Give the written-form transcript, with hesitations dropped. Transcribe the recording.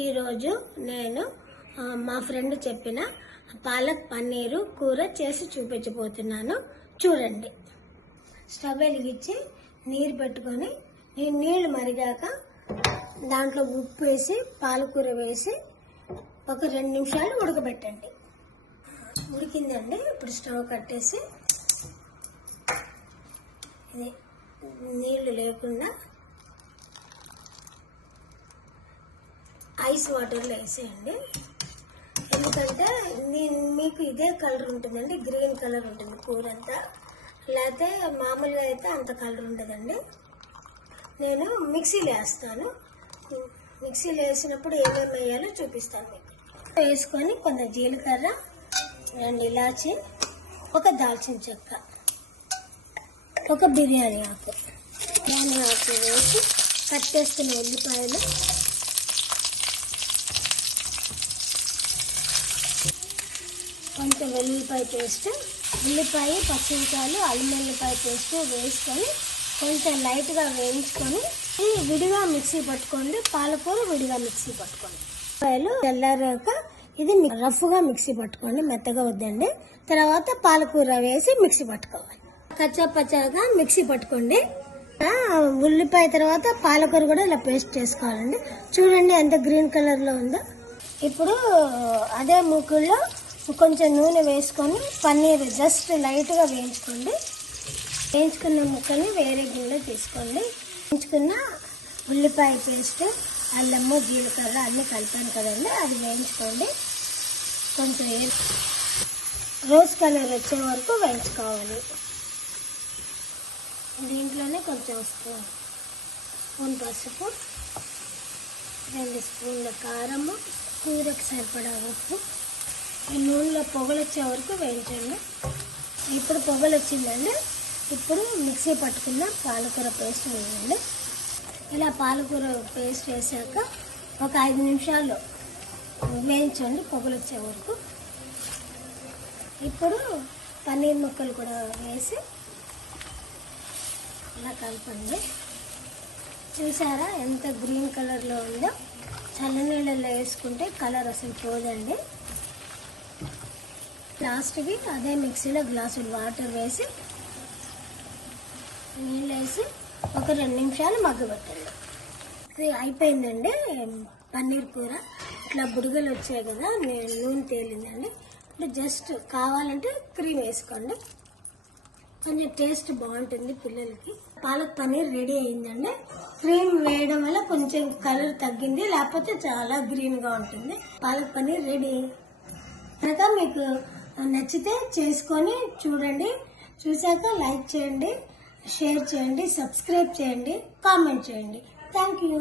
ఈరోజు నేను మా ఫ్రెండ్ చెప్పిన పాలక్ పన్నీరు కూర చేసి చూపించబోతున్నాను. చూడండి. స్టవ్ వెలిగించి నీరు పెట్టుకొని నీళ్లు మరిగాక దాంట్లో ఉప్పు వేసి పాలకూర వేసి ఒక 2 నిమిషాలు ఉడకబెట్టండి. ఉడికిందండి. ఇప్పుడు స్టవ్ కట్టేసి ఇది నీళ్లు లేకుండా ఐస్ వాటర్లో వేసేయండి. ఎందుకంటే మీకు ఇదే కలర్ ఉంటుందండి, గ్రీన్ కలర్ ఉంటుంది కూర అంతా. లేకపోతే మామూలుగా అయితే అంత కలర్ ఉంటుందండి. నేను మిక్సీలో వేస్తాను. మిక్సీలో వేసినప్పుడు ఏమేమి వేయాలో చూపిస్తాను మీకు. వేసుకొని కొంచెం జీలకర్ర, 2 ఇలాచి, ఒక దాల్చిన చెక్క, ఒక బిర్యానీ ఆకు వేసి కట్ చేసుకున్న ఉల్లిపాయలు, కొంచెం వెల్లుల్లిపాయ పేస్ట్, ఉల్లిపాయ, పచ్చిమిరపకాయలు, అల్లం వెల్లిపాయ పేస్ట్ వేసుకొని కొంచెం లైట్గా వేయించుకొని విడిగా మిక్సీ పట్టుకోండి. పాలకూర విడిగా మిక్సీ పట్టుకోండి. ఉల్లిపాయలు తెల్లారాక ఇది రఫ్గా మిక్సీ పట్టుకోండి, మెత్తగా వద్దండి. తర్వాత పాలకూర వేసి మిక్సీ పట్టుకోవాలి. కచ్చాపచ్చాగా మిక్సీ పట్టుకోండి. ఉల్లిపాయ తర్వాత పాలకూర కూడా ఇలా పేస్ట్ చేసుకోవాలండి. చూడండి ఎంత గ్రీన్ కలర్లో ఉందో. ఇప్పుడు అదే మూకుల్లో కొంచెం నూనె వేసుకొని పన్నీర్ జస్ట్ లైట్గా వేయించుకోండి. వేయించుకున్న ముక్కని వేరే గిన్నెలో తీసుకోండి. వేయించుకున్న ఉల్లిపాయ పేస్ట్, అల్లము, జీలకర్ర అన్నీ కలిపాను కదండి, అది వేయించుకోండి. కొంచెం రోజ్ కలర్ వచ్చే వరకు వేయించుకోవాలి. దీంట్లోనే కొంచెం స్పూన్ పసుపు, 2 స్పూన్ల కారము, కూరకు సరిపడా ఉప్పు, ఈ నూనెలో పొగలు వచ్చే వరకు వేయించండి. ఇప్పుడు పొగలు వచ్చిందండి. ఇప్పుడు మిక్సీ పట్టుకున్న పాలకూర పేస్ట్ వేయండి. ఇలా పాలకూర పేస్ట్ వేసాక ఒక 5 నిమిషాలు వేయించండి పొగలు వచ్చే వరకు. ఇప్పుడు పన్నీర్ ముక్కలు కూడా వేసి ఇలా కలపండి. చూసారా ఎంత గ్రీన్ కలర్లో ఉందో. చల్లనీళ్ళలో వేసుకుంటే కలర్ అసలు పోదండి. లాస్ట్కి అదే మిక్సీలో గ్లాసులు వాటర్ వేసి నీళ్ళు వేసి ఒక 2 నిమిషాలు మగ్గబెట్టండి. అది అయిపోయిందండి పన్నీర్ కూర. ఇట్లా బుడగలు వచ్చాయి కదా, నూనె తేలిందండి. ఇప్పుడు జస్ట్ కావాలంటే క్రీమ్ వేసుకోండి, కొంచెం టేస్ట్ బాగుంటుంది పిల్లలకి. పాలక్ పన్నీర్ రెడీ అయిందండి. క్రీమ్ వేయడం వల్ల కొంచెం కలర్ తగ్గింది, లేకపోతే చాలా గ్రీన్గా ఉంటుంది. పాలక్ పన్నీర్ రెడీ. కనుక మీకు నచ్చితే చేసుకొని చూడండి. చూశాక లైక్ చేయండి, షేర్ చేయండి, సబ్స్క్రైబ్ చేయండి, కామెంట్ చేయండి. Thank you.